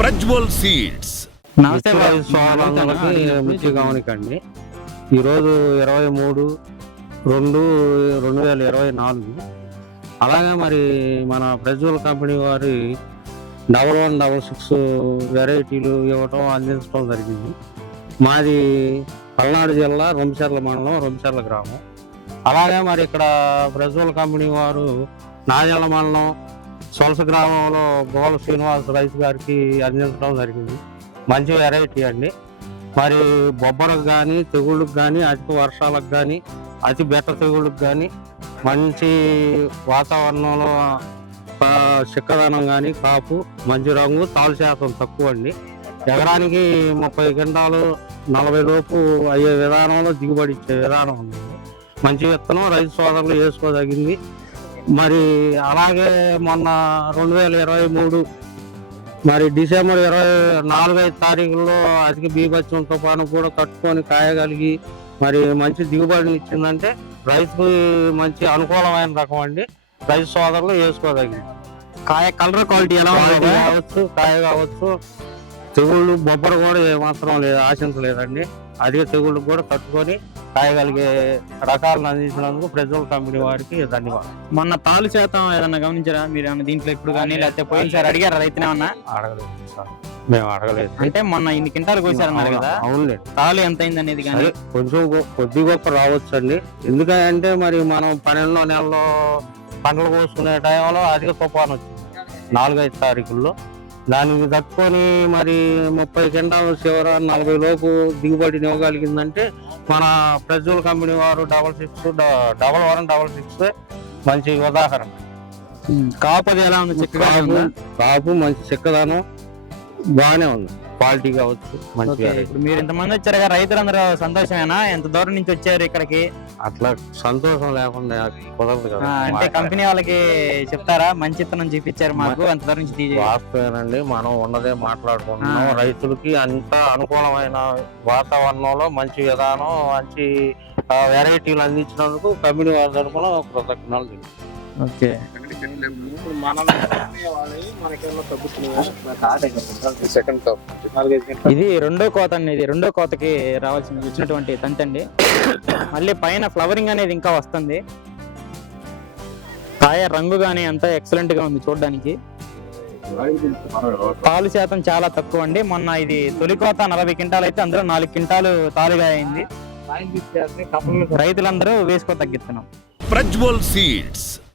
Prajwal seeds. నమస్తే మిర్చి గమనికండి. ఈరోజు ఇరవై మూడు రెండు రెండు వేల ఇరవై నాలుగు. అలాగే మరి మన ప్రజ్వల్ కంపెనీ వారి డబల్ వన్ డబల్ సిక్స్ వెరైటీలు ఇవ్వటం అందించడం జరిగింది. మాది పల్నాడు జిల్లా రొంపిచర్ల మండలం రొంపిచర్ల గ్రామం. అలాగే మరి ఇక్కడ ప్రజ్వల్ కంపెనీ వారు నాజల్ల మండలం సొలస గ్రామంలో గోల శ్రీనివాస్ రైస్ గారికి అందించడం జరిగింది. మంచి వెరైటీ అండి. మరి బొబ్బరకు కానీ తెగుళ్ళకు కానీ అతి వర్షాలకు కానీ అతి బెట్ట తెగుళ్ళకు కానీ మంచి వాతావరణంలో చిక్కదనం కానీ కాపు మంచి రంగు తాలు శాతం తక్కువ అండి. ఎకరానికి ముప్పై గంటలు నలభై లోపు అయ్యే విధానంలో దిగుబడి ఇచ్చే విధానం ఉంది. మంచి విత్తనం రైతు సోదరులు వేసుకోదగింది మరి అలాగే మొన్న రెండు వేల ఇరవై మూడు మరి డిసెంబర్ ఇరవై నాలుగైదు తారీఖుల్లో అధిక బీభత్సం తుఫాను కూడా కట్టుకొని కాయగలిగి మరి మంచి దిగుబడిని ఇచ్చిందంటే రైతుకు మంచి అనుకూలమైన రకం అండి. రైతు సోదరులు వేసుకోదగింది కాయ కలర్ క్వాలిటీ ఎలా కావచ్చు కాయ కావచ్చు తెగుళ్ళు బొబ్బరు కూడా ఏమాత్రం లేదు ఆశించలేదండి అధిక తెగుళ్ళు కూడా తట్టుకొని కాయగలిగే రకాలను అందించినందుకు ప్రజల కంపెనీ వారికి ధన్యవాదాలు. మొన్న తాలు శాతం ఏదన్నా గమనించారా? మీరు ఏమన్నా దీంట్లో ఇప్పుడు కానీ లేకపోతే పోయినసారి అడిగారా రైతులు ఏమన్నా? అడగలేదు సార్. మేము అడగలేదు. అంటే మొన్న ఇన్ని కింటాలు కోసారన్నారు కదా. అవునులే. తాలు ఎంత అయింది అనేది కానీ? అదే కొంచెం కొద్ది గొప్ప రావచ్చు అండి ఎందుకంటే మరి మనం పన్నెండో నెలలో పంటలు కోసుకునే టైంలో అధిక తుఫాను వచ్చింది. నాలుగైదు తారీఖుల్లో. దానికి తట్టుకొని మరి ముప్పై గంటల చివర నలభై లోపు దిగుబడిని ఇవ్వగలిగిందంటే మన ప్రజ్వల్ కంపెనీ వారు double six double one double six మంచి ఉదాహరణ. కాపు ఎలా ఉందా? కాపు మంచి చిక్కదనం. బాగానే ఉంది. క్వాలిటీ కావచ్చు మంచిగా ఇప్పుడు మీరు ఇంతమంది వచ్చారు కదా రైతులందరూ సంతోషమేనా? ఎంత దూరం నుంచి వచ్చారు ఇక్కడికి? అట్లా సంతోషం లేకుండా కుదరదు కదా. అంటే కంపెనీ వాళ్ళకి చెప్తారా? మంచి ఇత్తనం చూపించారు మాకు అంత దూరం నుంచి తీసి వాస్తవేనండి మనం ఉన్నదే మాట్లాడుకుంటున్నాం. రైతులకి అంత అనుకూలమైన వాతావరణంలో మంచి విధానం మంచి వెరైటీలు అందించినందుకు కంపెనీ వారి తరఫున కృతజ్ఞతలు. ఓకే. ఇది రెండో కోత అండి ఇది రెండో కోతకి రావాల్సిన వచ్చినటువంటి తంతి అండి. మళ్ళీ పైన ఫ్లవరింగ్ అనేది ఇంకా వస్తుంది. కాయ రంగు కానీ అంతా ఎక్సలెంట్గా ఉంది చూడడానికి. పాలు శాతం చాలా తక్కువ అండి. మొన్న ఇది తొలి కోత నలభై క్వింటాలు అయితే అందులో నాలుగు క్వింటాలు తాలుగా అయింది. రైతులందరూ వేసుకో తగ్గిస్తున్నాం. ప్రజ్వల్ సీడ్స్.